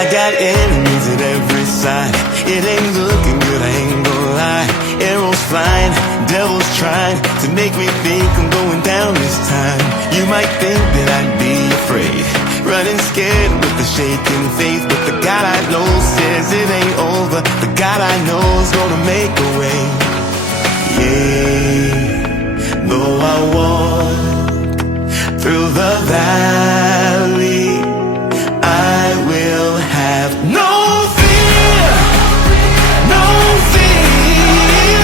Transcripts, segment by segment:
I got enemies at every side. It ain't looking good, I ain't gonna lie. Arrows flying, devils trying to make me think I'm going down this time. You might think that I'd be afraid, running scared with the shaking faith, but the God I know says it ain't over. The God I know is gonna make a way. Yeah, though I walk through the valley, I will have no fear, no fear.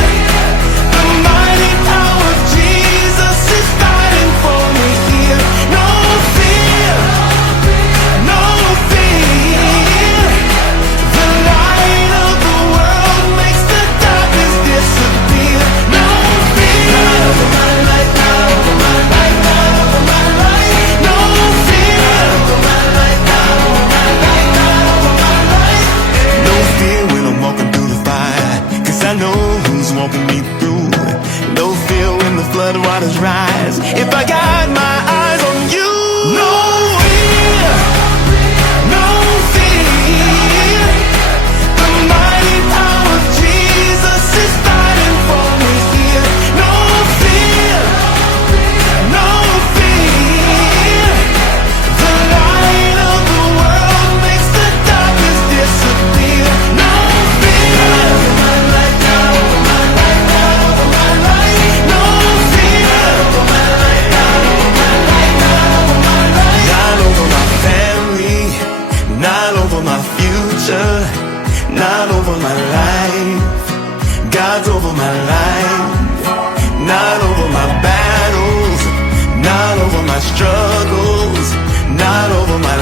The mighty power of Jesus is fighting for me here. No fear, no fear. The light of the world makes the darkness disappear. No fear. Not over my life, not over my life, not over my life. No fear. Not over my life, not over my life, not over my life. No fear when I'm walking through the fire, 'cause I know who's walking me through. No fear when the flood waters rise, if I got my eyes on you. No fear, no fear. The mighty power of Jesus is fighting for me here. No fear, no fear. The light of the world makes the darkness disappear. No fear. Not over my life, not over my life, not over my life. No fear. Not over my life, not over my life, not over my life. Not over my family, not over my future, not over my life. God's over my life. Not over my battles, not over my struggles, not over my